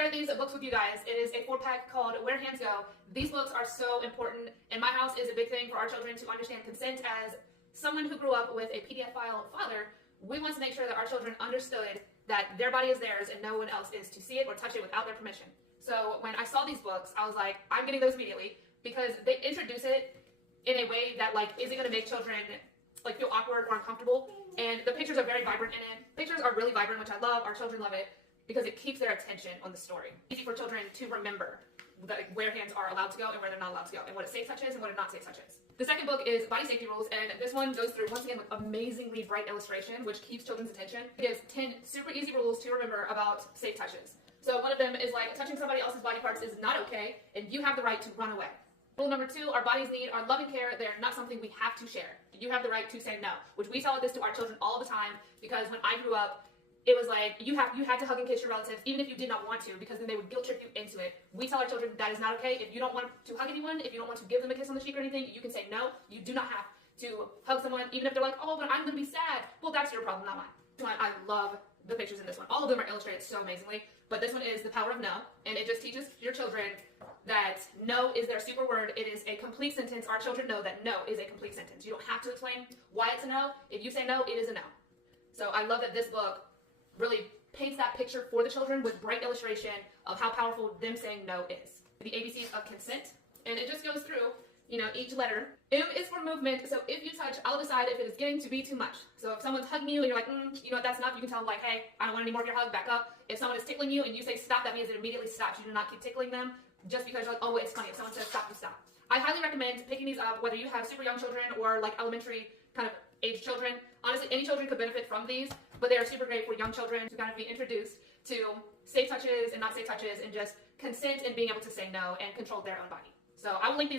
share these books with you guys. It is a 4-pack called Where Hands Go. These books are so important. In my house is a big thing for our children to understand consent. As someone who grew up with a PDF file father, we want to make sure that our children understood that their body is theirs and no one else is to see it or touch it without their permission. So when I saw these books, I was like, I'm getting those immediately, because they introduce it in a way that isn't going to make children feel awkward or uncomfortable. And the pictures are very vibrant in it. Pictures are really vibrant, which I love. Our children love it because it keeps their attention on the story. Easy for children to remember where hands are allowed to go and where they're not allowed to go, and what a safe touch is and what a not safe touch is. The second book is Body Safety Rules, and this one goes through, once again, with amazingly bright illustration, which keeps children's attention. It gives 10 super easy rules to remember about safe touches. So one of them is touching somebody else's body parts is not okay, and you have the right to run away. Rule number 2, our bodies need our love and care. They're not something we have to share. You have the right to say no, which we tell this to our children all the time, because when I grew up, it was you had to hug and kiss your relatives, even if you did not want to, because then they would guilt trip you into it. We tell our children that is not okay. If you don't want to hug anyone, if you don't want to give them a kiss on the cheek or anything, you can say no. You do not have to hug someone, even if they're like, oh, but I'm going to be sad. Well, that's your problem, not mine. I love the pictures in this one. All of them are illustrated so amazingly, but this one is The Power of No, and it just teaches your children that no is their super word. It is a complete sentence. Our children know that no is a complete sentence. You don't have to explain why it's a no. If you say no, it is a no. So I love that this book really paints that picture for the children with bright illustration of how powerful them saying no is. The ABCs of consent, and it just goes through, each letter. M is for movement, so if you touch, I'll decide if it is getting to be too much. So if someone's hugging you and you're like, you know what, that's enough, you can tell them hey, I don't want any more of your hug, back up. If someone is tickling you and you say stop, that means it immediately stops. You do not keep tickling them just because you're like, oh, it's funny. If someone says stop, you stop. I highly recommend picking these up, whether you have super young children or elementary kind of age children. Honestly, any children could benefit from these, but they are super great for young children to kind of be introduced to safe touches and not safe touches, and just consent and being able to say no and control their own body. So I will link these down.